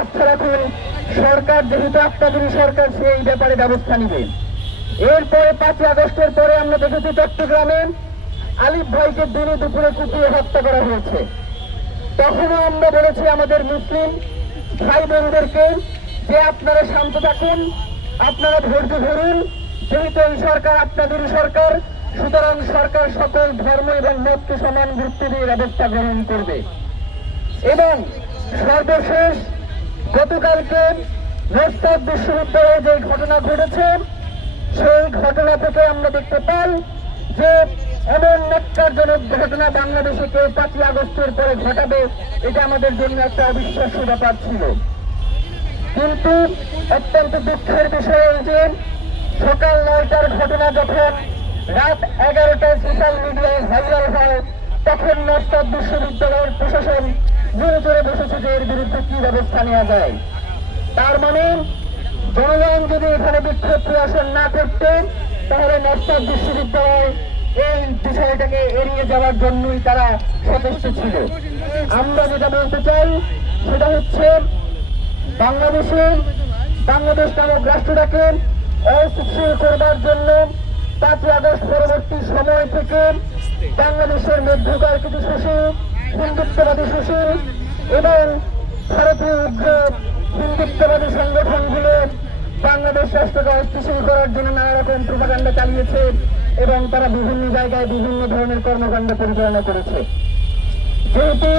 আস্থা রাখুন। সরকার যেহেতু আপনাদের সরকার সে এই ব্যাপারে ব্যবস্থা নিবে। এরপরে পাঁচই আগস্টের পরে আমরা দেখেছি চট্টগ্রামে আলিফ ভাইকে দিনে দুপুরে কুপিয়ে হত্যা করা হয়েছে। তখনও আমরা বলেছি আমাদের মুসলিম ভাই বোনদেরকে যে আপনারা শান্ত থাকুন, আপনারা ধৈর্য ধরুন, যেহেতু এই সরকার আপনাদের সরকার, সুতরাং সরকার সকল ধর্ম এবং মতকে সমান গুরুত্ব দিয়ে ব্যবস্থা গ্রহণ করবে। এবং সর্বশেষ গতকালকে রোস্তাদ বিশ্ববিদ্যালয়ে যে ঘটনা ঘটেছে, সেই ঘটনা থেকে আমরা দেখতে পাই যে এমন ন্যাক্কারজনক ঘটনা বাংলাদেশে কেউ পাঁচই আগস্টের পরে ঘটাবে, এটা আমাদের জন্য একটা অবিশ্বাস্য ব্যাপার ছিল। কিন্তু অত্যন্ত দুঃখের বিষয় এই যে সকাল নয়টার ঘটনা যখন রাত এগারোটায় সোশ্যাল মিডিয়ায় ভাইরাল হয়, তখন নস্তাদ বিশ্ববিদ্যালয়ের প্রশাসন জোরে বসেছে যে এর বিরুদ্ধে কি ব্যবস্থা নেওয়া যায়? তার মানে জনগণ যদি এখানে বিক্ষোভ প্রদর্শন না করতে, তাহলে নস্তাদ বিশ্ববিদ্যালয় এই বিষয়টাকে এড়িয়ে যাওয়ার জন্যই তারা সচেষ্ট ছিল। আমরা যেটা বলতে চাই, সেটা হচ্ছে বাংলাদেশে বাংলাদেশ নামক রাষ্ট্রটাকে অস্থিতিশীল করবার জন্য পাঁচই আগস্ট পরবর্তী সময় থেকে বাংলাদেশের মধ্যকার কিছু শোষণ হিন্দুত্ববাদী শোষণ এবং ভারতীয় উগ্র হিন্দুত্ববাদী সংগঠনগুলো বাংলাদেশ রাষ্ট্রকে অস্থিতিশীল করার জন্য নানা রকম প্রোপাগান্ডা চালিয়েছে এবং তারা বিভিন্ন জায়গায় বিভিন্ন ধরনের কর্মকাণ্ড পরিচালনা করেছে। যেহেতু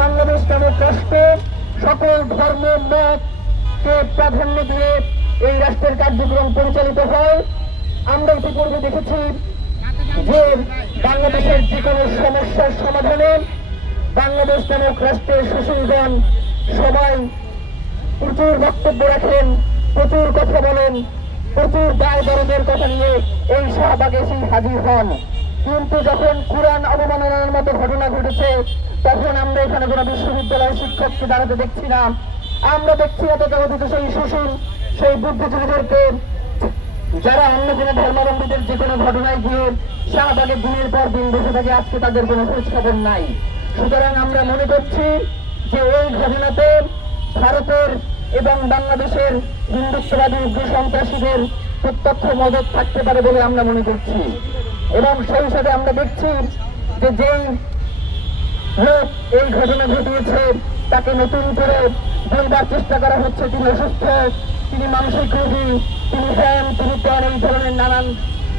বাংলাদেশ নামক রাষ্ট্রে সকল ধর্ম মতকে প্রাধান্য দিয়ে এই রাষ্ট্রের কার্যক্রম পরিচালিত হয়, আমরা ইতিপূর্বে দেখেছি যে বাংলাদেশের যে কোনো সমস্যার সমাধানে বাংলাদেশ নামক রাষ্ট্রের সুশীলগণ সবাই প্রচুর বক্তব্য রাখেন, প্রচুর কথা বলেন, প্রচুর দায় দরদের কথা নিয়ে এই শাহবাগে এসে হাজির হন। কিন্তু যখন কোরআন অবমাননার মতো ঘটনা ঘটেছে, তখন আমরা এখানে কোনো বিশ্ববিদ্যালয়ের শিক্ষককে দাঁড়াতে দেখছি না। আমরা দেখছি না সেই শোষণ, সেই বুদ্ধিজীবীদেরকে, যারা অন্য কোনো ধর্মাবলম্বীদের যে কোনো ঘটনায় গিয়ে শাহবাগে দিনের পর দিন বসে থাকে, আজকে তাদের কোনো খোঁজ খবর নাই। সুতরাং আমরা মনে করছি যে এই ঘটনাতে ভারতের এবং বাংলাদেশের হিন্দুত্ববাদী উগ্র সন্ত্রাসীদের প্রত্যক্ষ মদত থাকতে পারে বলে আমরা মনে করছি। এবং সেই সাথে আমরা দেখছি যে যেই লোক এই ঘটনা ঘটিয়েছে, তাকে নতুন করে বলবার চেষ্টা করা হচ্ছে। তিনি অসুস্থ, তিনি মানসিক রোগী, তিনি হ্যান, তিনি ত্যান এই ধরনের নানান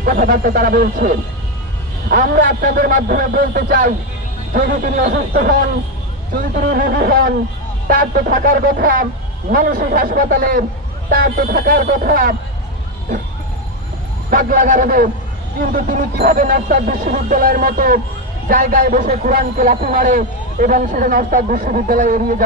কথাবার্তা তারা বলছে আমরা আপনাদের মাধ্যমে বলতে চাই যদি তিনি অসুস্থ হন, যদি তিনি রোগী হন, তার তো থাকার কথা। মানসিক হাসপাতালে তার তো থাকার কথা। পাগলাগারদে কিন্তু তিনি কীভাবে নস্তাদ বিশ্ববিদ্যালয়ের মতো জায়গায় বসে কোরআনকে লাথি মারে এবং সেটা নস্তাদ বিশ্ববিদ্যালয়ে এড়িয়ে যায়